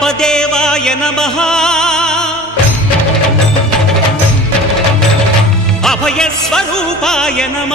అయ్యప్ప నమ. అభయస్వరూపాయ నమ.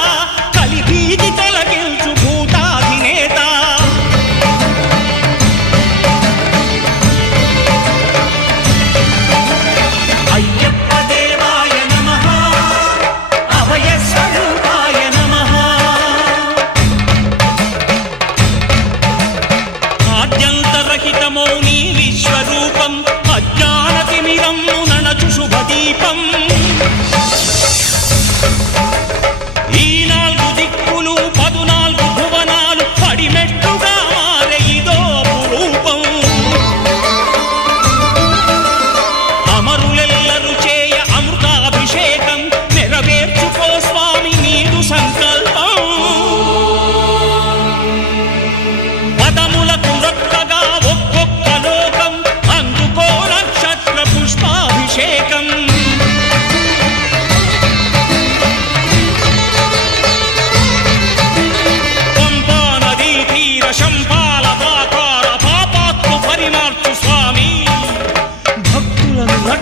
విశ్వరూపం అజ్ఞానతిమిరము ననచు శుభదీపం.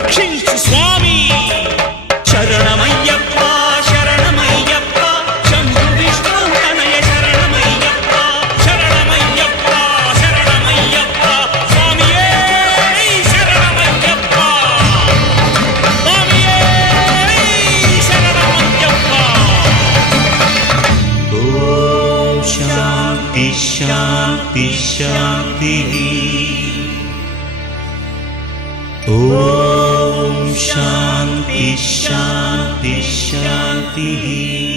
రక్షించు స్వామి. శరణమయ్యప్ప శరణమయ్యప్ప శంభు విష్ణు తనయ శరణమయ్యప్ప శరణమయ్యప్ప శరణమయ్యప్ప స్వామియే శరణమయ్యప్ప. స్వామియే శరణమయ్యప్ప. ఓం శాంతి శాంతి శాంతి. శాంతి శాంతి శాంతి